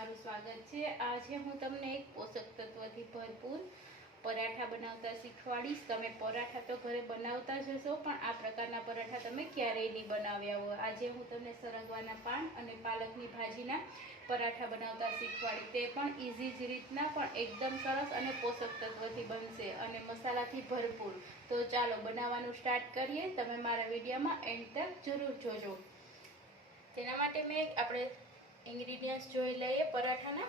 તમારું સ્વાગત છે। આજે હું તમને એક પોષક તત્વથી ભરપૂર પરાઠા બનાવતા શીખવાડીશ। તમે પરાઠા તો ઘરે બનાવતા જ હશો, પણ આ પ્રકારના પરાઠા તમે ક્યારેય નહીં બનાવ્યા હોય। આજે હું તમને સરગવાના પાન અને પાલકની ભાજીના પરાઠા બનાવતા શીખવાડીશ। તે પણ ઇઝી જ રીતના, પણ એકદમ સરસ અને પોષક તત્વથી બનશે અને મસાલાથી ભરપૂર। તો ચાલો બનાવવાનું સ્ટાર્ટ કરીએ। તમે મારા વિડીયોમાં એન્ડ તક જરૂર જોજો। તેના માટે આપણે ઇન્ગ્રીડિયન્ટ્સ જોઈ લઈએ પરાઠાના।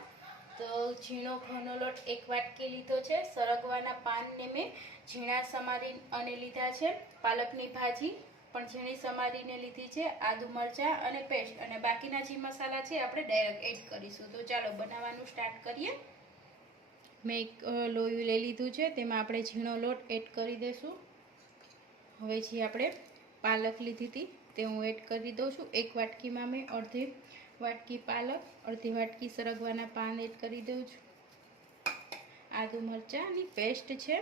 તો ઝીણો ઘઉંનો લોટ 1 વાટકી લીધો છે। સરગવાના પાનને મેં ઝીણા સમારી અને લીધા છે। પાલકની ભાજી પણ ઝીણી સમારીને લીધી છે। આદુ મરચાં અને પેસ્ટ, અને બાકીના જે મસાલા છે આપણે ડાયરેક્ટ એડ કરીશું। તો ચાલો બનાવવાનું સ્ટાર્ટ કરીએ। મેં એક લોયું લઈ લીધું છે, તેમાં આપણે ઝીણો લોટ એડ કરી દઈશું। હવે જે આપણે પાલક લીધી હતી તે હું એડ કરી દઉં છું। 1 વાટકીમાં મેં અડધી વાટકી પાલક, અડધી વાટકી સરગવાના પાન એડ કરી દઉં છું। આદુ મરચાંની પેસ્ટ છે,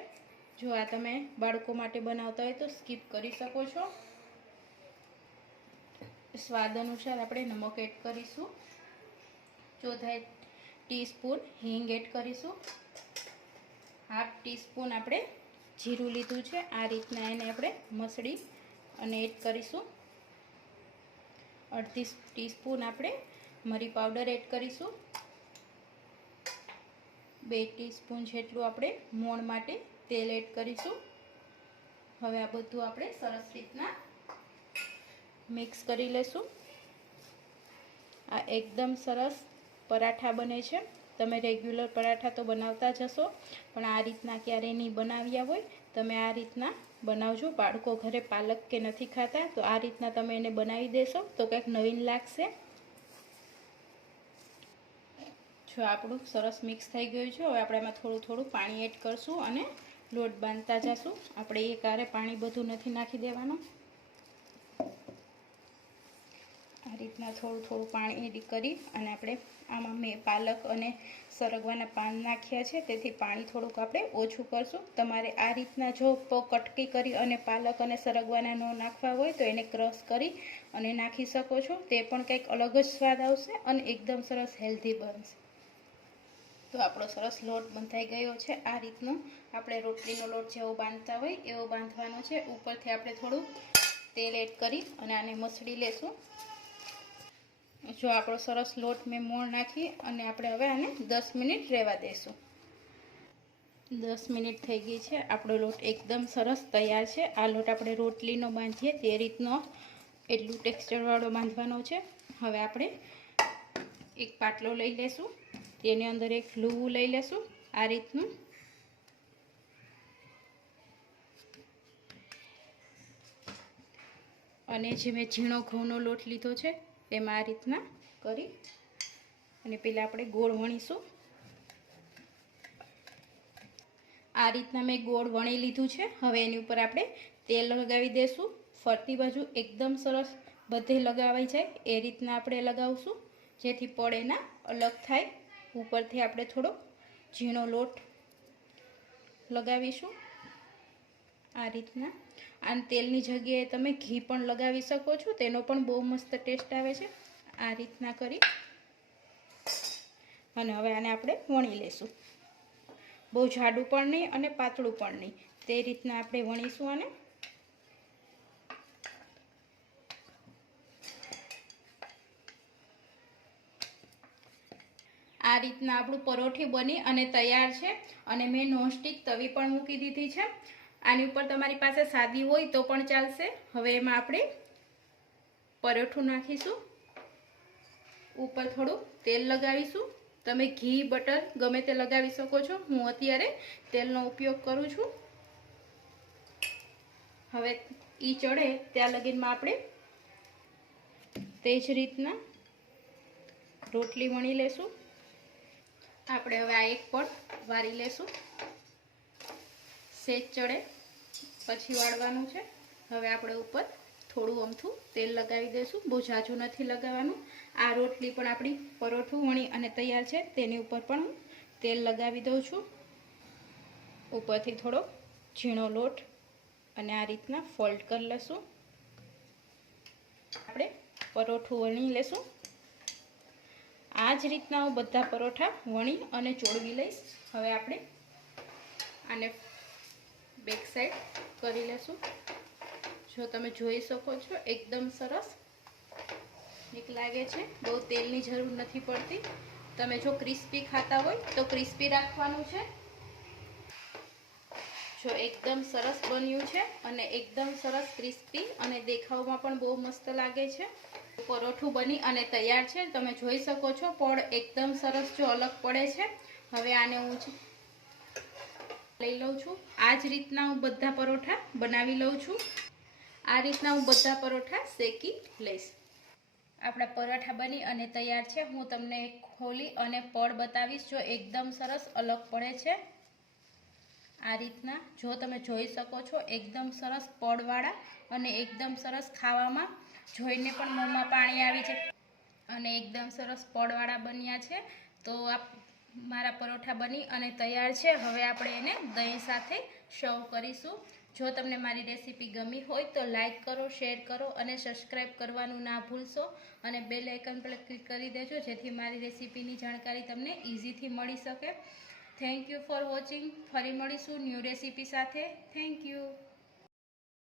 જો આ તમે બાળકો માટે બનાવતા હોય તો સ્કીપ કરી શકો છો। સ્વાદ અનુસાર આપણે નમક એડ કરીશું। 1/4 ટીસ્પૂન હિંગ એડ કરીશું। 1/2 ટીસ્પૂન આપણે જીરું લીધું છે, આ રીતના એને આપણે મસળી અને એડ કરીશું। 1/2 ટીસ્પૂન આપણે મરી પાવડર એડ કરીશું। 2 ટીસ્પૂન જેટલું આપણે મોણ માટે તેલ એડ કરીશું। હવે આ બધું આપણે સરસ રીતના મિક્સ કરી લેશું। આ એકદમ સરસ પરાઠા બને છે। તમે રેગ્યુલર પરાઠા તો બનાવતા જ હશો, પણ આ રીતના ક્યારેય નહીં બનાવ્યા હોય, તમે આ રીતના બનાવજો। બાળકો ઘરે પાલક કે નથી ખાતા, તો આ રીતના તમે એને બનાવી દેશો તો કંઈક નવીન લાગશે। જો આપણું સરસ મિક્સ થઈ ગયું છે, હવે આપણે એમાં થોડું થોડું પાણી એડ કરશું અને લોટ બાંધતા જશું। આપણે એકહારે પાણી બધું નથી નાખી દેવાનું, આ રીતના થોડું થોડું પાણી એડ કરી અને આપણે આમાં મેં પાલક અને સરગવાના પાન નાખ્યા છે, તેથી પાણી થોડુંક આપણે ઓછું કરશું। તમારે આ રીતના જો કટકી કરી અને પાલક અને સરગવાના ન નાખવા હોય તો એને ક્રશ કરી અને નાખી શકો છો, તે પણ કંઈક અલગ જ સ્વાદ આવશે અને એકદમ સરસ હેલ્ધી બનશે। તો આપણો સરસ લોટ બંધાઈ ગયો છે। આ રીતનો આપણે રોટલીનો લોટ જેવો બાંધતા હોય એવો બાંધવાનો છે। ઉપરથી આપણે થોડું તેલ એડ કરી અને આને મસળી લેશું। જો આપણો સરસ લોટ મેં મોણ નાખી અને આપણે હવે આને 10 મિનિટ રહેવા દઈશું। 10 મિનિટ થઈ ગઈ છે, આપણો લોટ એકદમ સરસ તૈયાર છે। આ લોટ આપણે રોટલીનો બાંધીએ તે રીતનો એટલું ટેક્સચરવાળો બાંધવાનો છે। હવે આપણે એક પાટલો લઈ લેશું, તેની અંદર એક લુવું લઈ લેશું આ રીતનું, અને જે મેં ઝીણો ઘઉંનો લોટ લીધો છે તેમાં આ રીતના કરી અને પહેલાં આપણે ગોળ વણીશું। આ રીતના મેં ગોળ વણી લીધું છે। હવે એની ઉપર આપણે તેલ લગાવી દઈશું। ફરતી બાજુ એકદમ સરસ બધે લગાવાઈ જાય એ રીતના આપણે લગાવશું, જેથી પડે ના અલગ થાય। ઉપરથી આપણે થોડો ઝીણો લોટ લગાવીશું આ રીતના। આ તેલની જગ્યાએ તમે ઘી પણ લગાવી શકો છો, તેનો પણ બહુ મસ્ત ટેસ્ટ આવે છે। આ રીતના કરી અને હવે આને આપણે વણી લેશું। બહુ જાડું પણ નહીં અને પાતળું પણ નહીં, તે રીતના આપણે વણીશું આને। આ રીતના આપણું પરોઠી બની અને તૈયાર છે, અને મેં નોનસ્ટિક તવી પણ મૂકી દીધી છે। આની ઉપર તમારી પાસે સાદી હોય તો પણ ચાલશે। હવે એમાં આપણે પરોઠું નાખીશું, ઉપર થોડું તેલ લગાવીશું। તમે ઘી બટર ગમે તે લગાવી શકો છો, હું અત્યારે તેલનો ઉપયોગ કરું છું। હવે એ ચડે ત્યાં લગીનમાં આપણે તે જ રીતના રોટલી વણી લેશું। આપણે હવે આ એક પણ વારી લેશું, સેજ ચડે પછી વાળવાનું છે। હવે આપણે ઉપર થોડું અમથું તેલ લગાવી દઈશું, બહુ ઝાઝું નથી લગાવવાનું। આ રોટલી પણ આપણી પરોઠું વણી અને તૈયાર છે, તેની ઉપર પણ હું તેલ લગાવી દઉં છું। ઉપરથી થોડો ઝીણો લોટ અને આ રીતના ફોલ્ડ કરી લેશું। આપણે પરોઠું વણી લેશું। આ જ રીતના હું બધા પરોઠા વણી અને ચોળવી લઈશ. હવે આપણે આને બેક સાઈડ કરી લેશું. જો તમે જોઈ શકો છો એકદમ સરસ એક લાગે છે. બહુ તેલની જરૂર નથી પડતી. તમે જો ક્રિસ્પી ખાતા હોય તો ક્રિસ્પી રાખવાનું છે. જો એકદમ સરસ બન્યું છે અને એકદમ સરસ ક્રિસ્પી અને દેખાવમાં પણ બહુ મસ્ત લાગે છે. પરોઠું બની અને તૈયાર છે. તમે જોઈ શકો છો પડ એકદમ સરસ જો અલગ પડે છે. હવે આને હું લઈ લઉં છું. આ જ રીતના હું બધા પરોઠા બનાવી લઉં છું. આ રીતના હું બધા પરોઠા શેકી લઈશ. આપણા પરોઠા બની અને તૈયાર છે. હું તમને ખોલી અને પડ બતાવીશ. જો એકદમ સરસ અલગ પડે છે. આ રીતના જો તમે જોઈ શકો છો એકદમ સરસ પડવાળા અને એકદમ સરસ ખાવામાં જોઈને પણ મોંમાં પાણી આવી છે અને એકદમ સરસ પડવાળા બન્યા છે. તો આ મારા પરોઠા બની અને તૈયાર છે. હવે આપણે એને દહીં સાથે સર્વ કરીશું. જો તમને મારી રેસીપી ગમી હોય તો લાઈક કરો, શેર કરો અને સબસ્ક્રાઈબ કરવાનું ના ભૂલશો અને બેલ આઇકન પર ક્લિક કરી દેજો જેથી મારી રેસીપીની જાણકારી તમને ઇઝીથી મળી શકે. Thank you for watching. ફરી મળીશું ન્યૂ રેસીપી સાથે. Thank you.